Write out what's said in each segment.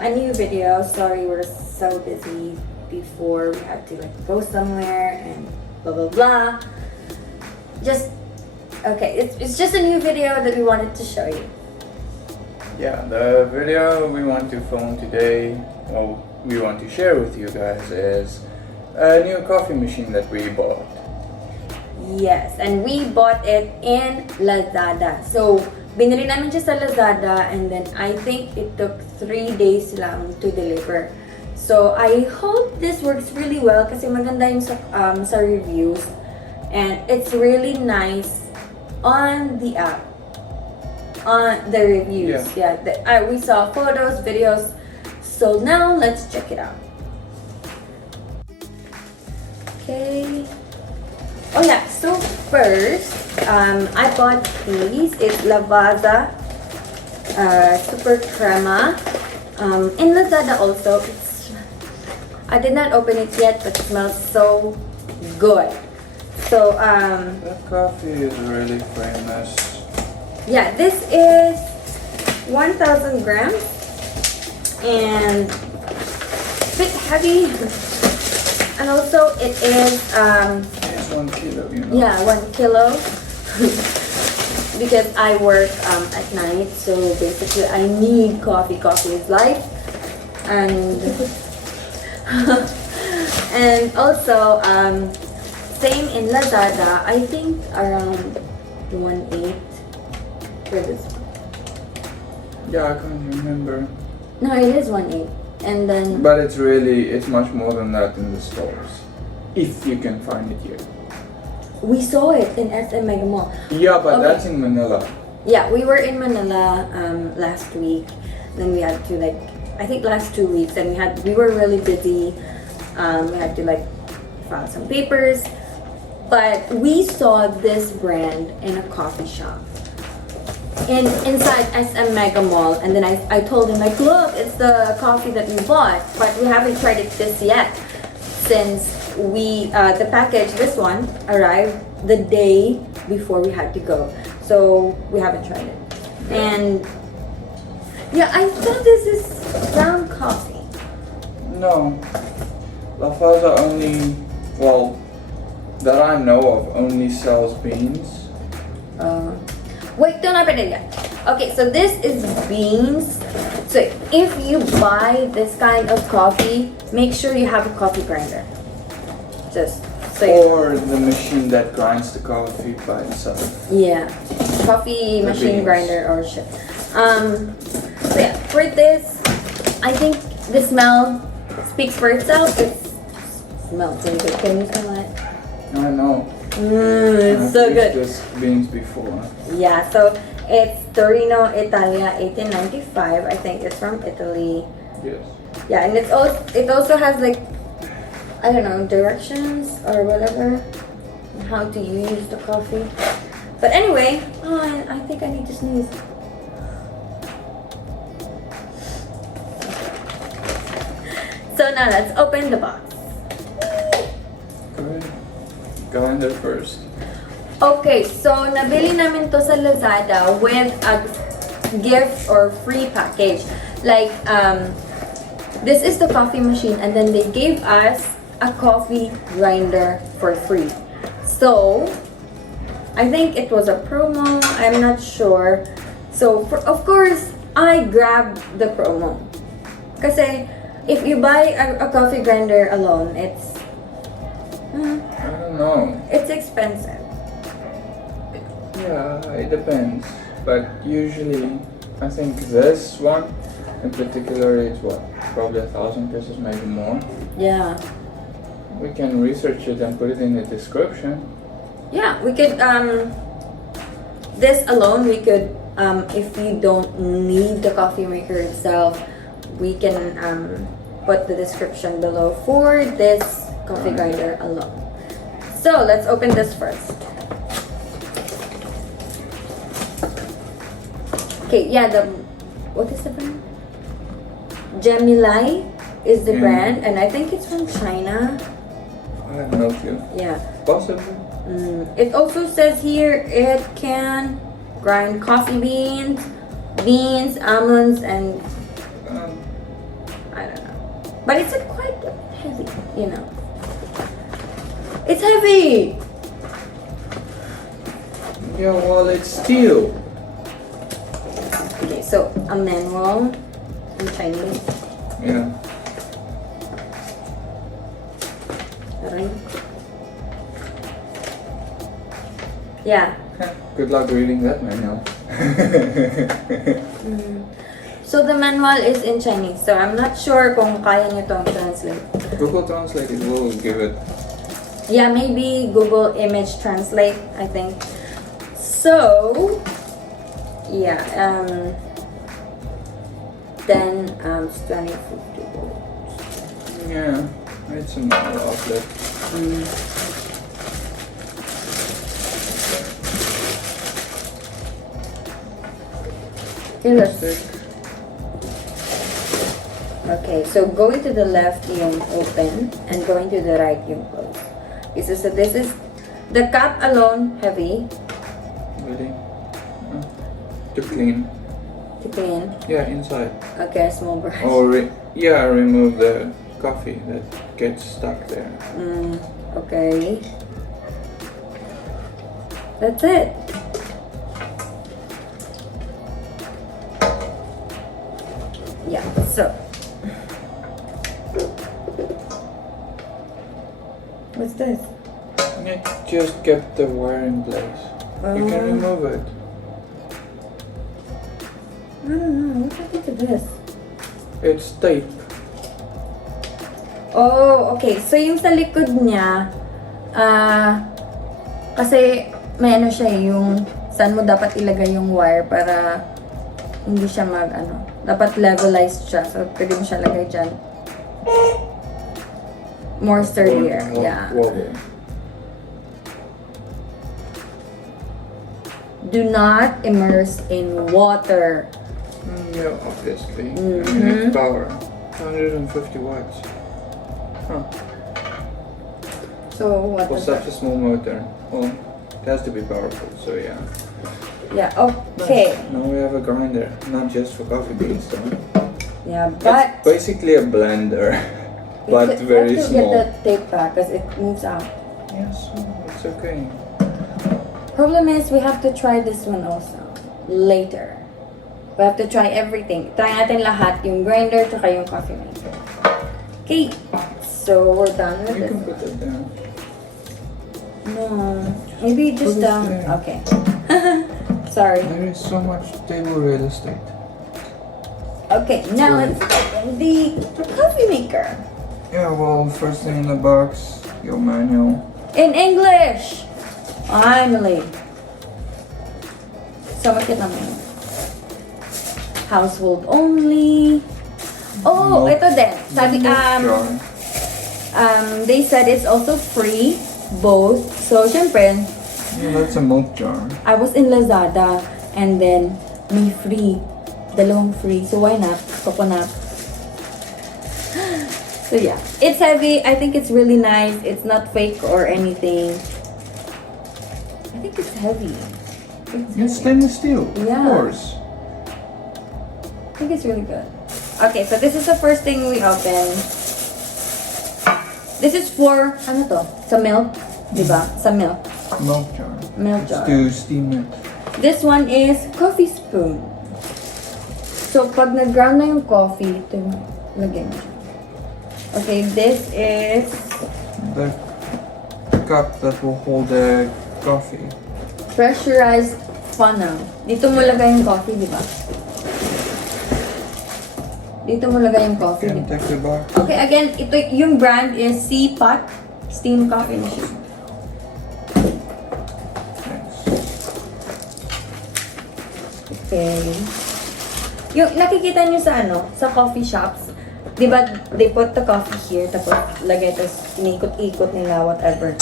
a new video. Sorry, we're so busy before. We had to like go somewhere and blah blah blah. Just okay. It's just a new video that we wanted to show you. Yeah, the video we want to film today, or we want to share with you guys, is a new coffee machine that we bought. Yes, and we bought it in Lazada. So, binili namin siya sa Lazada, and then I think it took 3 days lang to deliver. So, I hope this works really well kasi maganda yung sa reviews. And it's really nice on the app. On the reviews. Yeah, we saw photos, videos. So, now let's check it out. Okay. Oh yeah, so first, I bought these. It's Lavazza Super Crema. In Lazada also. I did not open it yet, but it smells so good. So, That coffee is really famous. yeah, this is 1,000 grams and a bit heavy. And also it is, It's 1 kilo, you know. yeah, 1 kilo. Because I work at night, so basically I need coffee. Coffee is life. And and also same in Lazada, I think around 1.8 for this one. Yeah, I can't remember. No, it is 1.8. And then But it's much more than that in the stores. If you can find it here. we saw it in SM Mega Mall. Yeah, but Okay. that's in Manila. Yeah, we were in Manila last week. Then we had to I think last 2 weeks, and we were really busy. We had to file some papers. But we saw this brand in a coffee shop. Inside SM Mega Mall, and then I told him look, it's the coffee that we bought, but we haven't tried it this yet since the package, this one, arrived the day before we had to go, so we haven't tried it. And yeah, I thought this is ground coffee. No. Lavazza that I know of, only sells beans. Wait, don't open it yet. Okay, so this is beans. So if you buy this kind of coffee, make sure you have a coffee grinder. Just so Or the machine that grinds the coffee by itself. yeah, coffee The machine beans. grinder or shit. So yeah, for this, I think the smell speaks for itself. It smells really good. Can you smell it? I know. It's so I've good. used this beans before. Yeah, so it's Torino, Italia, 1895. I think it's from Italy. Yes. Yeah, and it also has I don't know, directions or whatever, how to use the coffee. But anyway, I think I need to sneeze. So now let's open the box. Good. Grinder first. Okay, so nabili namin to sa Lazada with a gift or free package. This is the coffee machine, and then they gave us a coffee grinder for free. So, I think it was a promo, I'm not sure. So, of course, I grabbed the promo. Kasi, if you buy a coffee grinder alone, I don't know. it's expensive. Yeah, it depends. But usually, I think this one in particular, it's probably 1,000 pesos, maybe more. Yeah. We can research it and put it in the description. Yeah, we could, this alone, we could, if you don't need the coffee maker itself, we can put the description below for this coffee grinder alone. So, let's open this first. Okay, yeah, what is the brand? Gemini is the brand, and I think it's from China. I have no clue. Yeah. Possibly. It also says here it can grind coffee beans, almonds, and But it's quite heavy, you know. It's heavy! Yeah, well, it's steel. Okay, so a manual in Chinese. Yeah. Right? Yeah. Good luck reading that manual. So the manual is in Chinese. So I'm not sure kung kaya nyo tong translate. Google Translate, it will give it. Yeah, maybe Google Image Translate, I think. So, yeah, then it's 2050 volts. Yeah, it's a manual outlet. Okay, so going to the left yung open and going to the right yung close. Okay, so this is the cap alone heavy Ready? To clean. to clean. Yeah, inside. Okay, small brush. Or remove the coffee that gets stuck there. Okay. That's it. Yeah, so. What's this? It just kept the wire in place. You can remove it. I don't know. What happened to this? It's tape. Oh, okay. So yung sa likod niya, kasi may ano siya yung saan mo dapat ilagay yung wire para hindi siya dapat levelized siya. So pwede mo siya lagay dyan. More sturdier. Yeah. Wobble. Do not immerse in water. Yeah, obviously. I mean, it's power. 150 watts. Huh. So what For is such a small motor. Well, it has to be powerful, so yeah. Yeah, okay. Now we have a grinder, not just for coffee beans though. Yeah, but It's basically a blender, but very you have to small. get the tape back because it moves out. Yes, it's okay. Problem is, we have to try this one also later. We have to try everything. Try natin lahat, yung grinder, tsaka yung coffee maker. Okay, so we're done with You this. can put it down. No, maybe just Put it down. there. Okay. Sorry. There is so much table real estate. Okay, now let's open the coffee maker. Yeah, well, first thing in the box, your manual. In English! Finally. So, makita mo yun. Household only. Oh, Milk- ito din. Sabi, milk jar. they said it's also free, both. So, syempre, Yeah, that's a milk jar. I was in Lazada and then may free. Dalawang free. So, why not? Coconut. So, yeah. It's heavy. I think it's really nice. It's not fake or anything. I think it's heavy. It's stainless steel, Yeah. of course. I think it's really good. Okay, so this is the first thing we open. This is for, ano to? Sa milk, diba? Sa milk. Milk jar. Milk It's jar. to steam it. This one is coffee spoon. So, pag nag-ground na yung coffee, ito yung lagay mo dyan. Okay, this is The cup that will hold the coffee. pressurized funnel. Dito mo lagay yung coffee, di ba? Dito mo lagay yung coffee, di Can ba? take the box. Okay, again, ito yung brand is C-Pot Steam Coffee Machine. Thanks. Okay. Yung nakikita nyo sa sa coffee shops, di ba, they put the coffee here, tapos lagay, tapos inikot-ikot nila, whatever.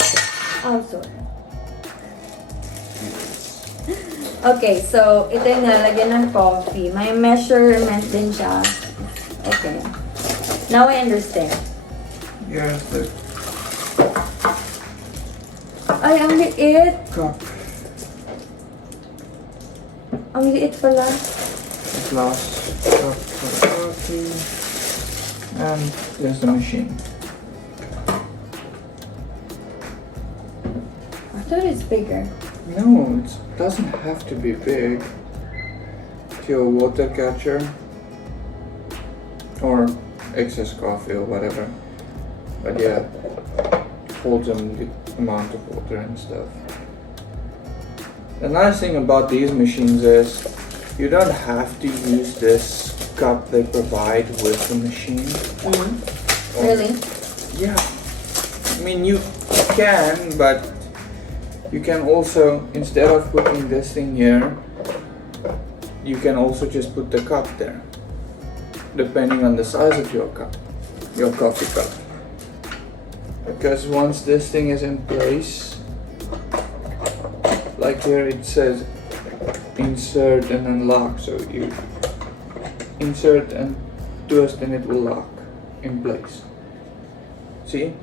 Oh, sorry. Okay, so ito yung nalagyan ng coffee. May measurement din siya. Okay. Now I understand. Here's the Ay, ang liit! cup. Ang liit pala. The glass cup for the coffee. And there's the machine. I thought it's bigger. No, it doesn't have to be big. To your water catcher or excess coffee or whatever. But yeah, holds a good amount of water and stuff. The nice thing about these machines is you don't have to use this cup they provide with the machine. Really? Yeah. I mean, you can, but you can also, instead of putting this thing here, you can also just put the cup there, depending on the size of your cup, your coffee cup. Because once this thing is in place, like here it says insert and unlock, so you insert and twist and it will lock in place. See?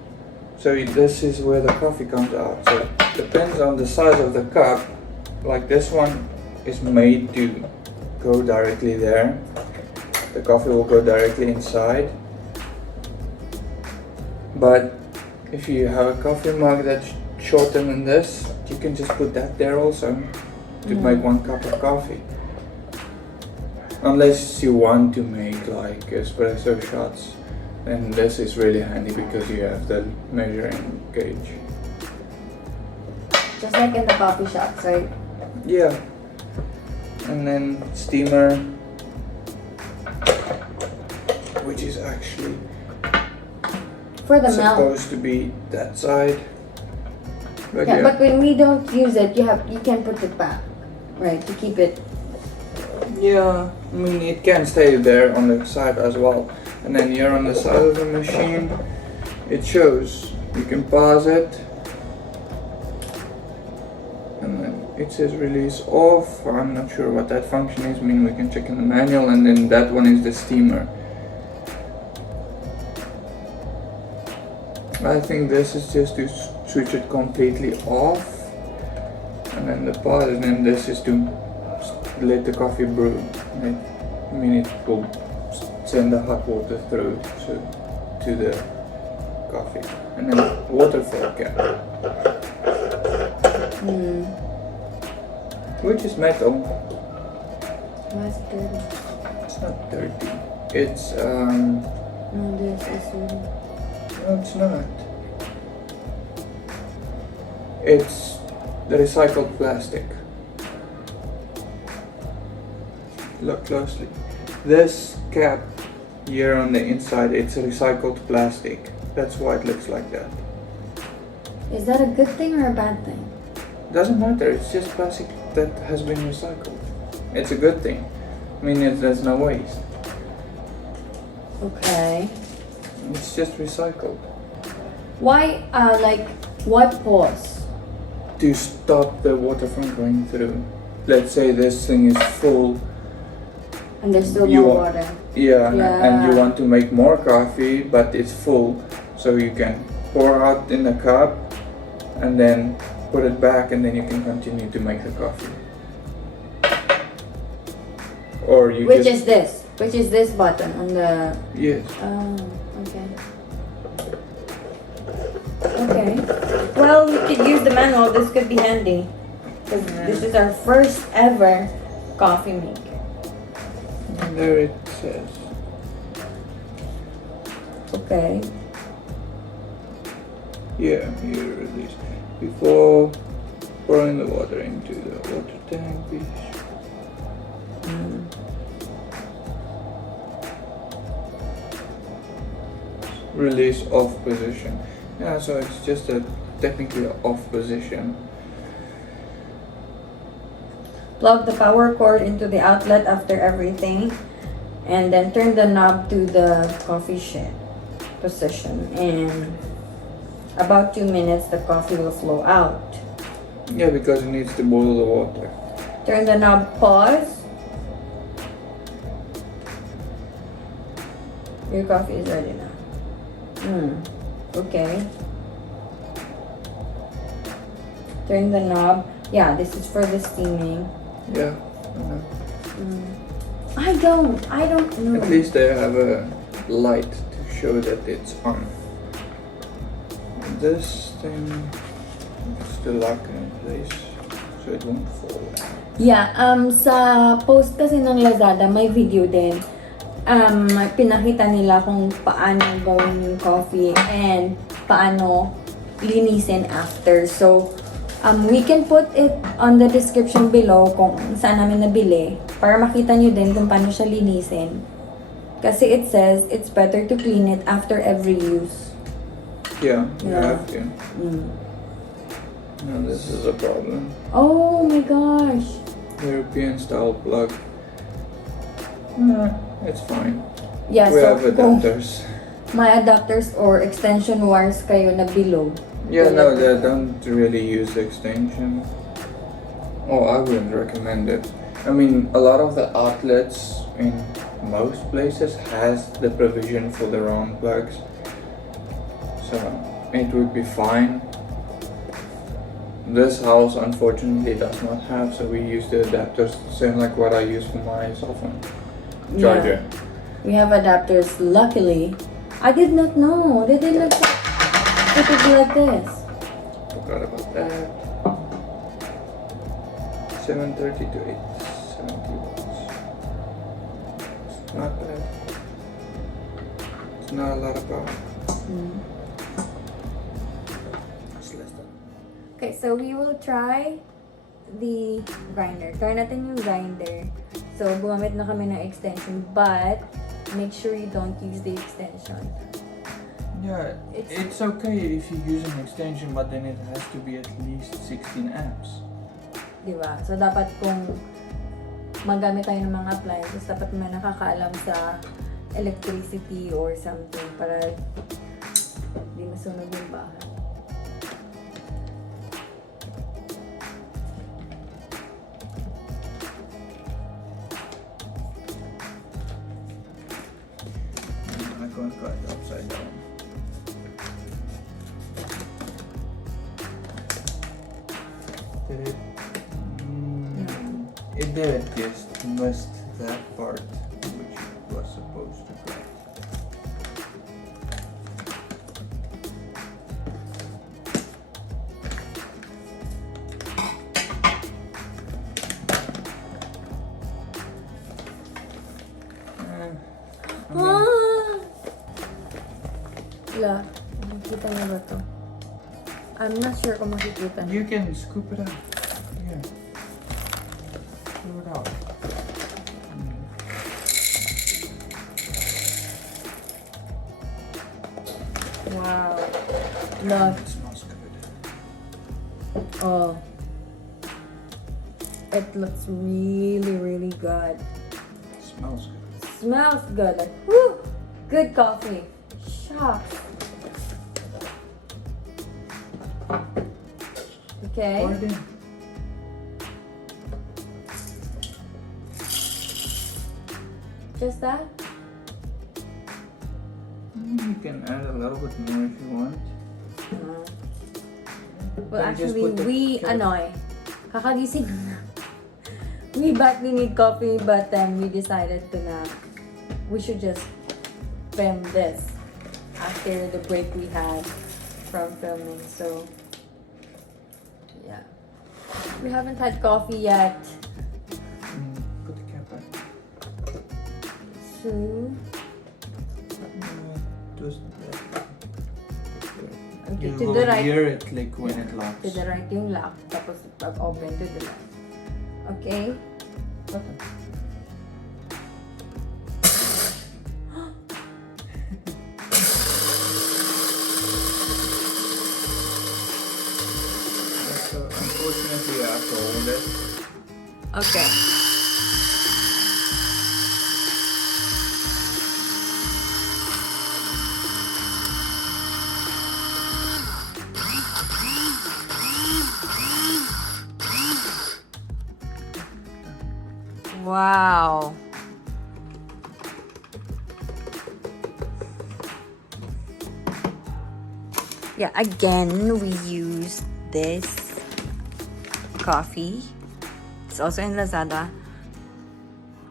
So this is where the coffee comes out. So it depends on the size of the cup. Like this one is made to go directly there. The coffee will go directly inside. But if you have a coffee mug that's shorter than this, you can just put that there also to make 1 cup of coffee. Unless you want to make like espresso shots, then this is really handy because you have the measuring gauge. Just like in the coffee shops, right? Yeah. And then steamer, which is actually For the milk. supposed to be that side. But Yeah, but when we don't use it, you can put it back, right? To keep it. yeah, I mean it can stay there on the side as well. And then here on the side of the machine, it shows you can pause it, and then it says release off. I'm not sure what that function is. I mean, we can check in the manual, and then that one is the steamer. I think this is just to switch it completely off, and then the pause, and then this is to let the coffee brew. I mean, it will send the hot water through to the coffee, and then waterfall cap, which is metal. What's dirty? It's not dirty. It's No, this is dirty. no, it's not. It's the recycled plastic. Look closely. This cap here on the inside, it's a recycled plastic. That's why it looks like that. Is that a good thing or a bad thing? Doesn't matter, it's just plastic that has been recycled. It's a good thing. I mean, there's no waste. Okay. It's just recycled. Why, what pause? To stop the water from going through. Let's say this thing is full. And there's still You more want- water. Yeah, Yeah. and you want to make more coffee, but it's full. So you can pour out in the cup and then put it back, and then you can continue to make the coffee. Or you Which just... is this? Which is this button on the... Yes. Oh, okay. Okay. Well, we could use the manual. This could be handy. Because this is our first ever coffee maker. And there it says. Okay. Yeah, here it is. Before pouring the water into the water tank, please. Release off position. Yeah, so it's just a technically off position. Plug the power cord into the outlet after everything. And then turn the knob to the coffee shed position. And about 2 minutes, the coffee will flow out. Yeah, because it needs to boil the water. Turn the knob, pause. Your coffee is ready now. Okay. Turn the knob. Yeah, this is for the steaming. Yeah. I don't know. At least they have a light to show that it's on. This thing is still locked in place, so it won't fall out. Yeah, sa post kasi ng Lazada, may video din. Pinakita nila kung paano gawin yung coffee and paano linisin after. So, we can put it on the description below kung saan namin nabili para makita nyo din kung paano siya linisin. Kasi it says it's better to clean it after every use. Yeah, you Yeah. have to. No, this is a problem. Oh my gosh! European style plug. It's fine. Yeah, We so have adapters. kung may adapters or extension wires kayo na bilog. Yeah, no, they don't really use the extension. Oh, I wouldn't recommend it. I mean, a lot of the outlets in most places has the provision for their own plugs. So, it would be fine. This house unfortunately does not have, so we use the adapters, same like what I use for my cell phone charger. Yeah. We have adapters, luckily. I did not know. They did not it would be like this. Forgot about that. 730 to 870 watts. It's not bad. It's not a lot of power. It's less than. Okay, so we will try the grinder. Try natin yung grinder. So, gumamit na kami ng extension, but make sure you don't use the extension. Yeah, it's okay if you use an extension, but then it has to be at least 16 amps. Diba? So, dapat kung magamit tayo ng mga appliances, dapat may nakakaalam sa electricity or something para di masunog yung bahay. I can't cut it upside down. Did it? It did, just missed that part which it was supposed to cut. Wala. Makikita niya ba to? I'm not sure kung makikita niya. You can scoop it out. Yeah. Scoop it out. Wow. Love. It smells good. Oh. It looks really, really good. It smells good. Smells good. Like, whew! Good coffee. Shucks. Okay. Pour it in. Just that? You can add a little bit more if you want. Well, Can you just actually, put the we, cap- kakagising na. We badly need coffee, but we decided to na, we should just film this after the break we had from filming, so, yeah. We haven't had coffee yet, Put the cap back. so, Twist that. okay, You to will the right. hear it click when it locks. To the right yung lock, tapos pag-open to the left. Okay? Okay. So unfortunately I have to hold it. Okay. Wow. Yeah, again, we use this coffee. It's also in Lazada.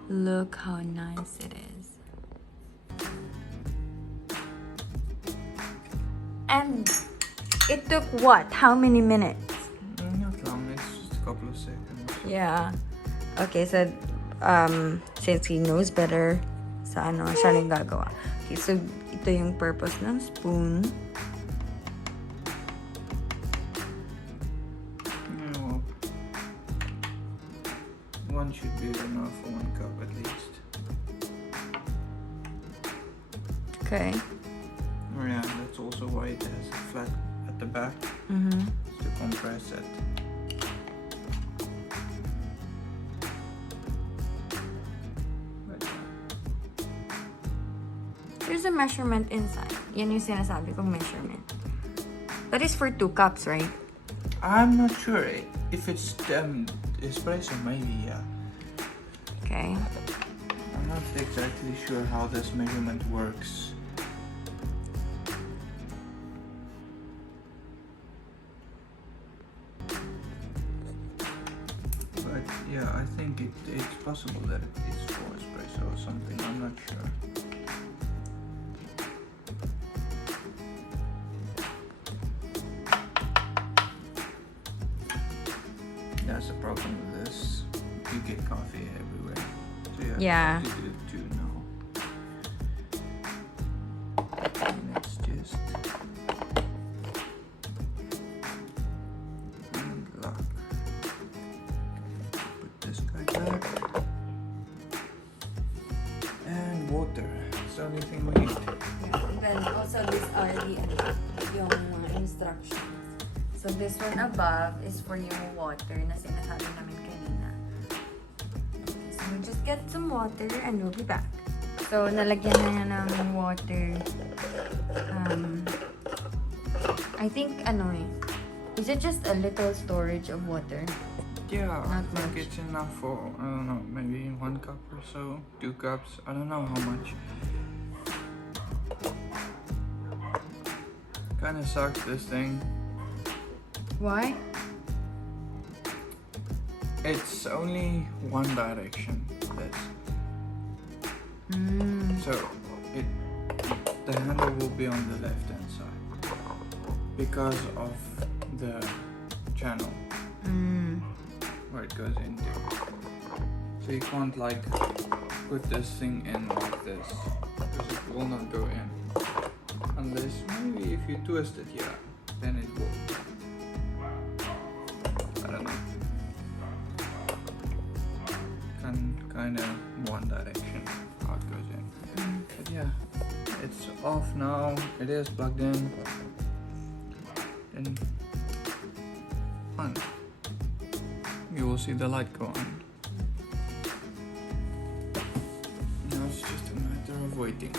Look how nice it is. And it took what? How many minutes? Not long, it's just a couple of seconds. Yeah. Okay, so since he knows better, sa ano siya rin gagawa. Okay, so ito yung purpose ng spoon. No. One should be enough for 1 cup at least. Okay. Oh yeah, that's also why it has a flat at the back to compress it. There's a measurement inside. Yan yung sinasabi kong measurement. That is for 2 cups, right? I'm not sure if it's espresso, maybe, yeah. Okay. I'm not exactly sure how this measurement works. But yeah, I think it's possible that it's for espresso or something, I'm not sure. That's the problem with this. You get coffee everywhere. So you have to do it too now. And it's just and lock. Put this guy back. And water. It's the only thing we need. Yeah, and then also these are yung mga instructions. So this one above is for yung water na sinasabi namin kanina. Okay, so we'll just get some water and we'll be back. So nalagyan na niya ng water. I think is it just a little storage of water? Yeah, Not I think much. it's enough for, I don't know, maybe 1 cup or so, 2 cups, I don't know how much. Kinda sucks, this thing. Why? It's only one direction, this. So, the handle will be on the left hand side because of the channel where it goes into. So you can't like put this thing in like this because it will not go in. Unless maybe if you twist it, yeah, then it will. I don't know. Kinda one direction how it goes in. But yeah, it's off now. It is plugged in. And on. You will see the light go on. Now it's just a matter of waiting.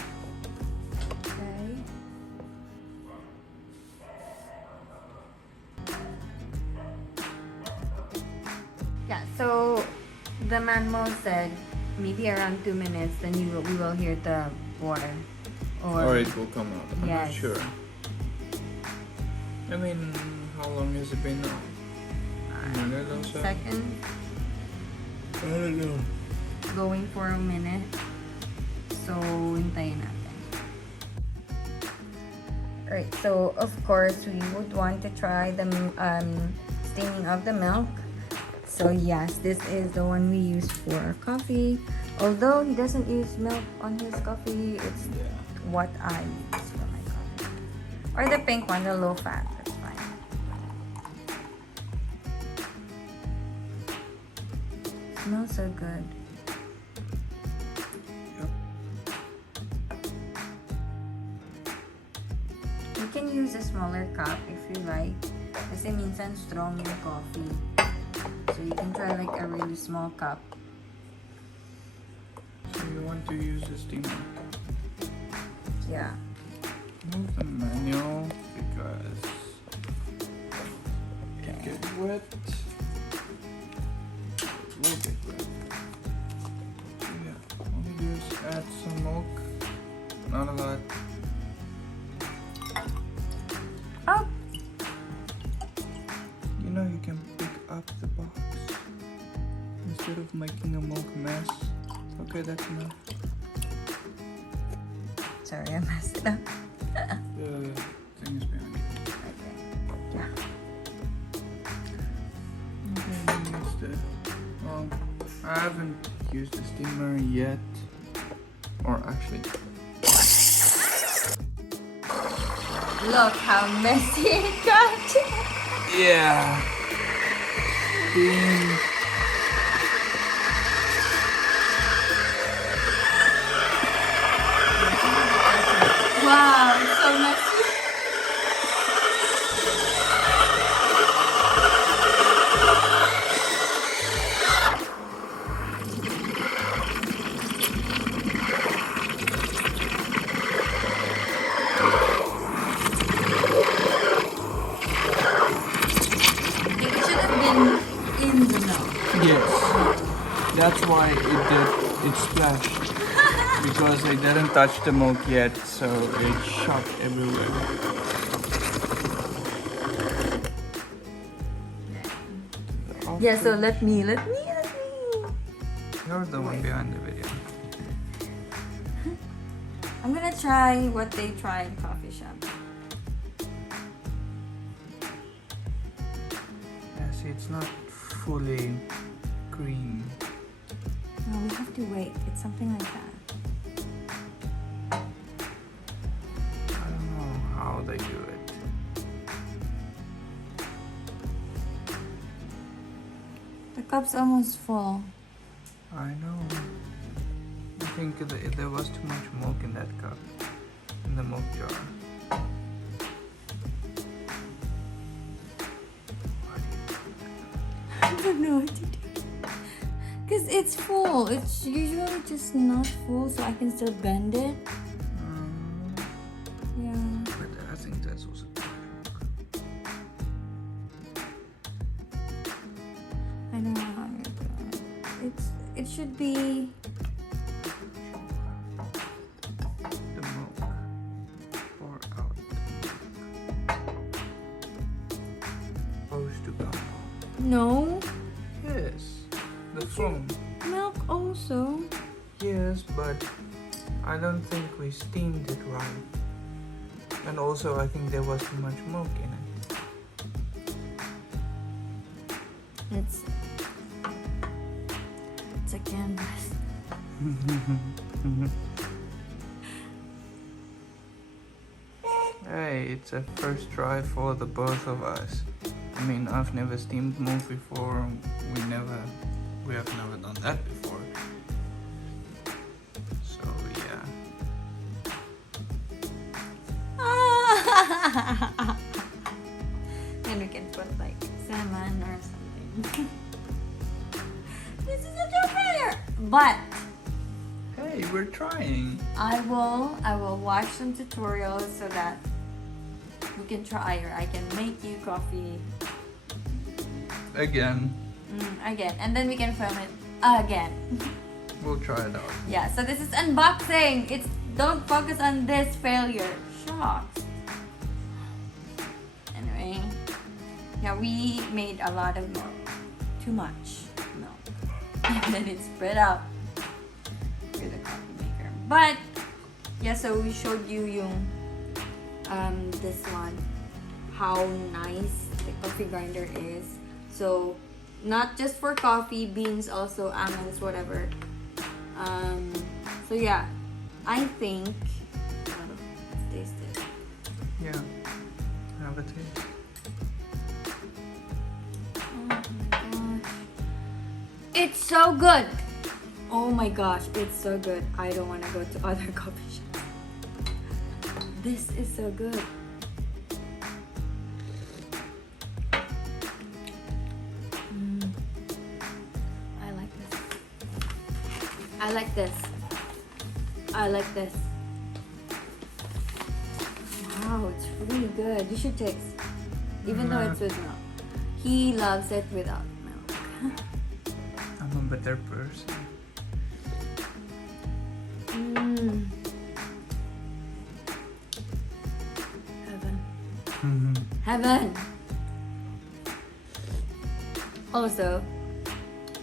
Okay. Yeah, so the manual said maybe around 2 minutes, then we will hear the water. Or it will come out. I'm not Yes. sure. I mean, how long has it been now? A minute or so? Second, I don't know. going for a minute. So, hintayin natin. Alright, so of course, we would want to try the steaming of the milk. So yes, this is the one we use for coffee. Although he doesn't use milk on his coffee, it's what I use for my coffee. Or the pink one, the low fat, that's fine. Smells so good. Yep. You can use a smaller cup if you like. Kasi minsan strong yung coffee. So you can try like a really small cup. So you want to use the steamer. Yeah. Move the manual because it gets wet. It will get wet. So yeah, all we do is add some milk. Not a lot. Oh! You know you can pick up the box instead of making a milk mess. Okay, that's enough. Sorry, I messed it up. The thing is behind I haven't used the steamer yet. Or actually... Look how messy it got. Yeah. Steam. Wow, it's so messy. It should have been in the milk. Yes. That's why it splashed. Because I didn't touch the milk yet, so it shot everywhere. Yeah, so let me. You're the one behind the video. I'm gonna try what they try in coffee shop. Yeah, see, it's not fully cream. No, we have to wait. It's something like that. I don't know how they do it. The cup's almost full. I know. I think there was too much milk in that cup, in the milk jar. I don't know what to do. Because it's full. It's usually just not full, so I can still bend it. Yeah. But I think that's also too much milk. I don't know how I'm gonna do it. It should be. The milk. Pour out the milk. Supposed to come out. No. Yes. The foam. Milk also. Yes, but I don't think we steamed it right. And also I think there was too much milk in it. It's a canvas. Hey, it's a first try for the both of us. I mean, I've never steamed milk before. We have never done that before. So yeah. And we can put like salmon or something. This is such a failure. But Hey, we're trying. I will watch some tutorials so that we can try, or I can make you coffee Again. again, and then we can film it again. We'll try it out. Yeah, so this is unboxing. It's don't focus on this failure. Shocked. Anyway, yeah, we made a lot of milk. Too much milk. And then it spread out with the coffee maker. But yeah, so we showed you yung this one, how nice the coffee grinder is. So not just for coffee, beans also, almonds, whatever. So yeah, I think let's taste it. Yeah. Have a taste. Oh my gosh. It's so good. Oh my gosh, it's so good. I don't want to go to other coffee shops. This is so good. I like this. I like this. I like this. Wow, it's really good. You should taste. Even though it's with milk. He loves it without milk. I'm a better person. Heaven. Heaven! Also,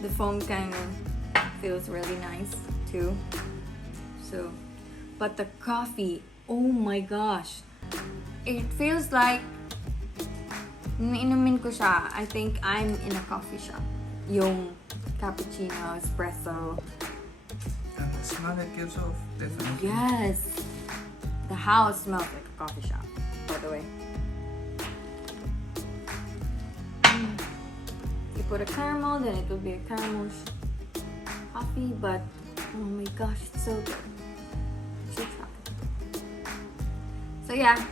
the foam kind of feels really nice too. So, but the coffee, oh my gosh. It feels like inumin ko siya. I think I'm in a coffee shop. Yung cappuccino, espresso. And the smell it gives off, definitely. Yes. The house smells like a coffee shop, by the way. You put a caramel, then it will be a caramel coffee, but oh my gosh, it's so good. You should try it. So yeah,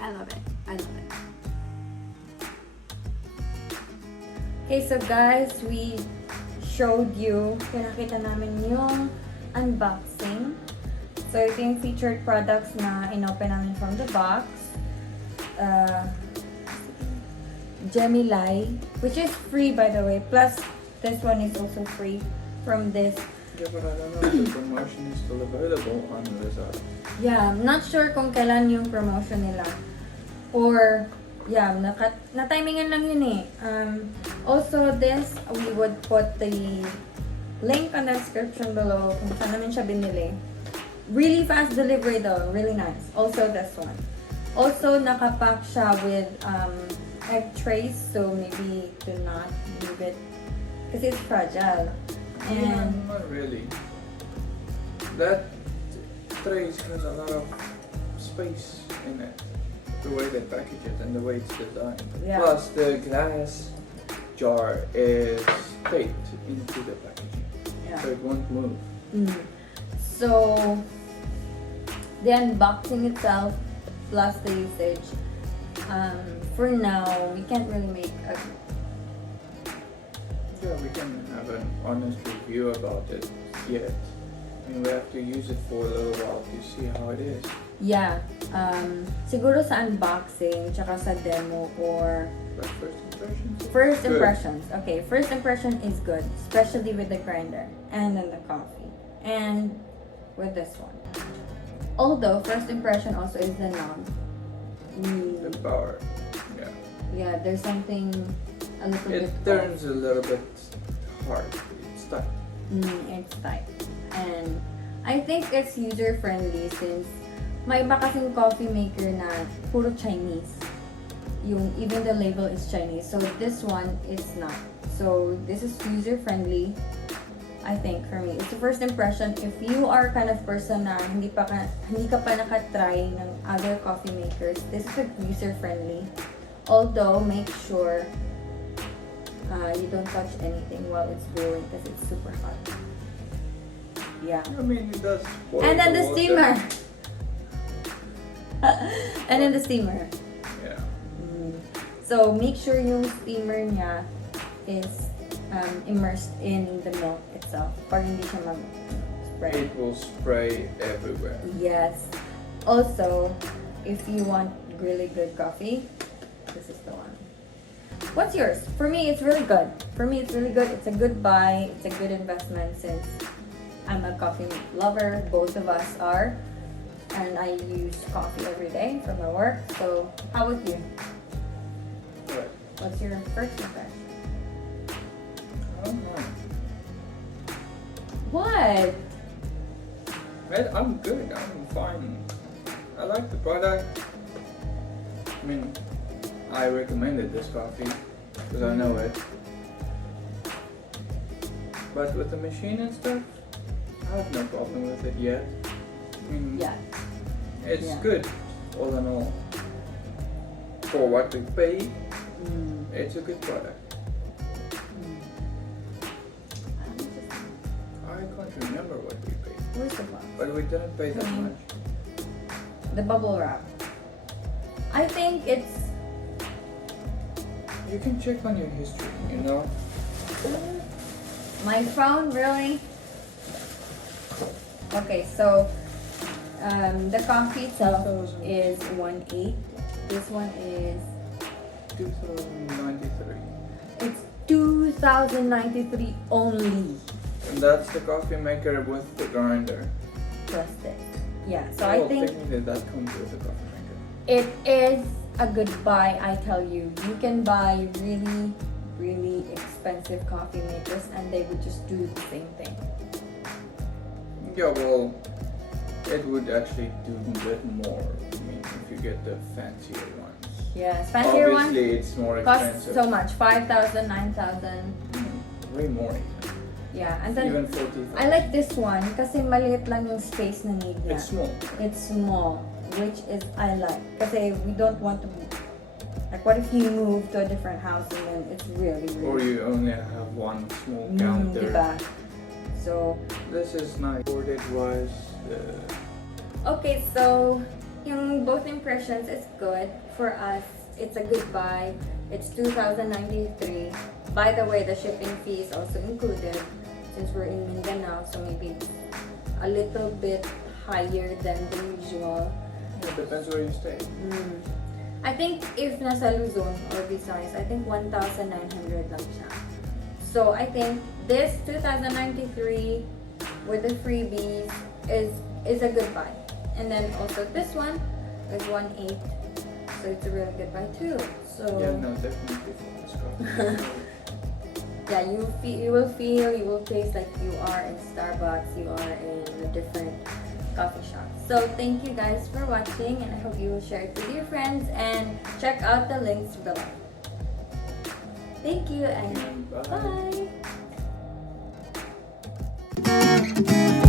I love it. I love it. Okay, so guys, we showed you, pinakita namin yung unboxing. So ito yung featured products na inopen namin from the box. Gemini, which is free by the way. Plus, this one is also free from this. Yeah, but I don't know if the promotion is still available on Lazada. Yeah, I'm not sure kung kailan yung promotion nila. Or, yeah, na-timingan lang yun eh. Also, this, we would put the link on the description below kung saan namin siya binili. Really fast delivery though, really nice. Also, this one. Also, nakapack siya with egg trays, so maybe do not leave it because it's fragile. Yeah, And not really. That tray has a lot of space in it. The way they package it and the way it's designed. Yeah. Plus, the glass jar is taped into the packaging, yeah. so it won't move. So the unboxing itself plus the usage. For now, we can't really make a Yeah, we can have an honest review about it yet. I mean, we have to use it for a little while to see how it is. yeah. Siguro sa unboxing tsaka sa demo or But first impressions? first Good. impressions. Okay, first impression is good, especially with the grinder and then the coffee and with this one. Although first impression also is the knob. The power. Yeah. Yeah, there's something a little It bit turns a little bit hard. It's tight. it's tight. And I think it's user friendly since may iba kasing coffee maker na puro Chinese. Even the label is Chinese. So this one is not. So this is user friendly. I think for me, it's the first impression. If you are kind of person na hindi ka pa nakatry ng other coffee makers, this is a user friendly. Although make sure you don't touch anything while it's brewing because it's super hot. Yeah. I mean, it does. Boil And then the water. steamer. And then the steamer. Yeah. So make sure yung steamer niya is immersed in the milk itself para hindi siya mag-spray. It will spray everywhere. Yes. Also, if you want really good coffee, this is the one. What's yours? For me, it's really good. It's a good buy. It's a good investment since I'm a coffee lover. Both of us are. And I use coffee every day for my work. So, how about you? Right. What's your first impression? I don't know. What? I'm good. I'm fine. I like the product. I mean, I recommended this coffee because I know it. But with the machine and stuff, I have no problem with it yet. I mean, Yeah. it's Yeah. good, all in all. For what we pay, it's a good product. I can't remember what we paid, Where's the box? but we didn't pay that Mhm. much. The bubble wrap. I think it's You can check on your history, you know? my phone, really? Okay, so the coffee itself is 1.8. This one is 2093. it's 2093 only And that's the coffee maker with the grinder. plus this. Yeah, so Well, I think technically that comes with the coffee maker. it is a good buy. I tell you, you can buy really, really expensive coffee makers and they would just do the same thing. Yeah, well, it would actually do a bit more. I mean, if you get the fancier ones. Yes, fancier one Obviously, it's more costs expensive. so much, 5,000, 9,000. Way more. Yeah, and then Even 40,000. I like this one kasi maliit lang yung space na need niya. It's small. It's small, which is I like. Kasi we don't want to, like what if you move to a different house and then it's really, Or really you only have one small counter. diba? So, This is nice. Boarded wise. okay, so yung both impressions is good for us. It's a good buy. It's 2,093. By the way, the shipping fee is also included since we're in Mindanao, so maybe a little bit higher than the usual. It depends where you stay. I think if nasa Luzon or Visayas, I think 1,900 lang siya. So I think this 2,093 with the freebies is a good buy. And then also this one is 1,800. So it's a really good buy too. So Yeah, no, definitely focus coffee. yeah, you will taste like you are in Starbucks, you are in a different coffee shop. So thank you guys for watching, and I hope you will share it with your friends and check out the links below. Thank you and Bye. bye.